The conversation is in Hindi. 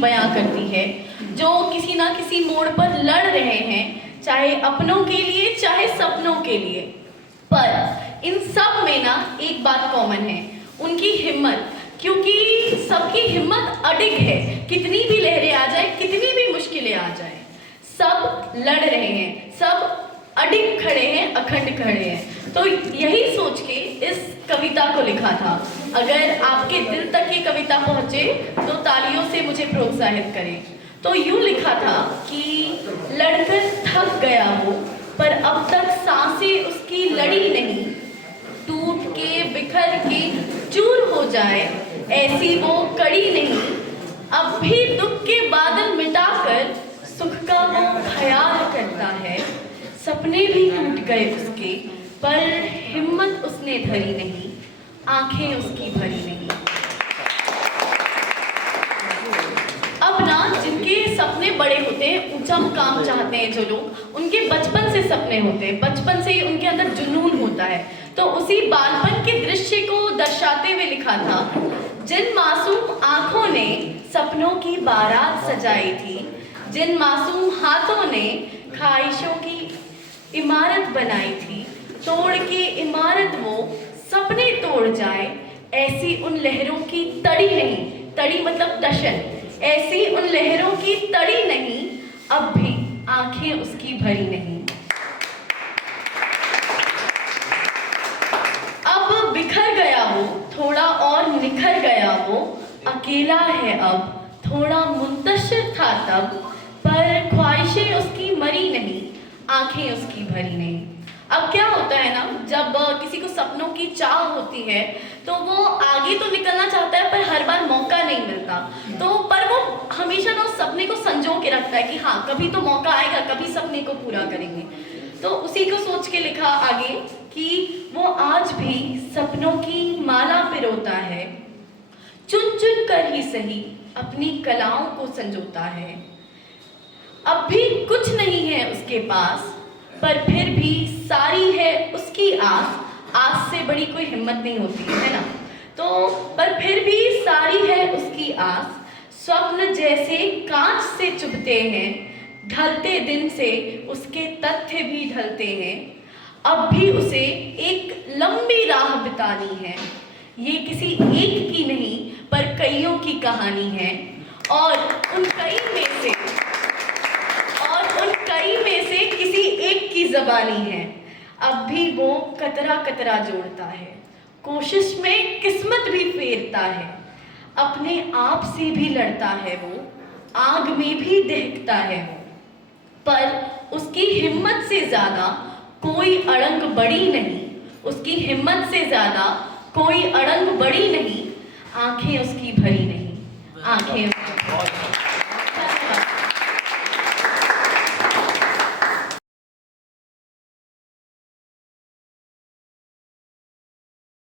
बयां करती है, जो किसी ना किसी मोड़ पर लड़ रहे हैं, चाहे अपनों के लिए चाहे सपनों के लिए। पर इन सब में ना एक बात कॉमन है, उनकी हिम्मत, क्योंकि सबकी हिम्मत अडिग है। कितनी भी लहरें आ जाए, कितनी भी मुश्किलें आ जाए, सब लड़ रहे हैं, सब अडिग खड़े हैं, अखंड खड़े हैं। तो यही सोच के इस कविता को लिखा था। अगर आपके दिल तक ये कविता पहुंचे तो तालियों से मुझे प्रोत्साहित करें। तो यूं लिखा था कि लड़कर थक गया हो पर अब तक सांसें उसकी लड़ी नहीं, टूट के बिखर के चूर हो जाए ऐसी वो कड़ी नहीं। अब भी दुख के बादल मिटाकर सुख का वो ख्याल करता है। सपने भी टूट गए उसके पर हिम्मत उसने धरी नहीं, आंखें उसकी भरी नहीं। अब ना जिनके सपने बड़े होते हैं, ऊंचा मुकाम चाहते हैं जो लोग, उनके बचपन से सपने होते हैं, बचपन से ही उनके अंदर जुनून होता है। तो उसी बालपन के दृश्य को दर्शाते हुए लिखा था, जिन मासूम आंखों ने सपनों की बारात सजाई थी, जिन मासूम हाथों ने ख्वाहिशों की इमारत बनाई थी, तोड़ के इमारत वो सपने तोड़ जाए ऐसी उन लहरों की तड़ी नहीं, तड़ी मतलब टशन, ऐसी उन लहरों की तड़ी नहीं, अब भी आंखें उसकी भरी नहीं। अब बिखर गया वो, थोड़ा और निखर गया वो, अकेला है अब, थोड़ा मुंतशिर था तब, पर ख्वाहिशें उसकी मरी नहीं, आंखें उसकी भरी नहीं। अब क्या होता है ना, जब किसी को सपनों की चाह होती है तो वो आगे तो निकलना चाहता है पर हर बार मौका नहीं मिलता। तो पर वो हमेशा ना उस सपने को संजो के रखता है कि हाँ कभी तो मौका आएगा, कभी सपने को पूरा करेंगे। तो उसी को सोच के लिखा आगे कि वो आज भी सपनों की माला पिरोता है, चुन चुन कर ही सही अपनी कलाओं को संजोता है। अब भी कुछ नहीं है उसके पास पर फिर भी सारी है उसकी आस, आस से बड़ी कोई हिम्मत नहीं होती है ना। तो पर फिर भी सारी है उसकी आस, स्वप्न जैसे कांच से चुभते हैं, ढलते दिन से उसके तथ्य भी ढलते हैं। अब भी उसे एक लंबी राह बितानी है, ये किसी एक की नहीं पर कईयों की कहानी है। और उन कई में से किसी एक की ज़बानी है। अब भी वो कतरा कतरा जोड़ता है, कोशिश में किस्मत भी फेरता है, अपने आप से भी लड़ता है वो, आग में भी दहकता है वो, पर उसकी हिम्मत से ज़्यादा कोई अड़ंग बड़ी नहीं, उसकी हिम्मत से ज़्यादा कोई अड़ंग बड़ी नहीं, आंखें उसकी भरी नहीं, आंखें उसकी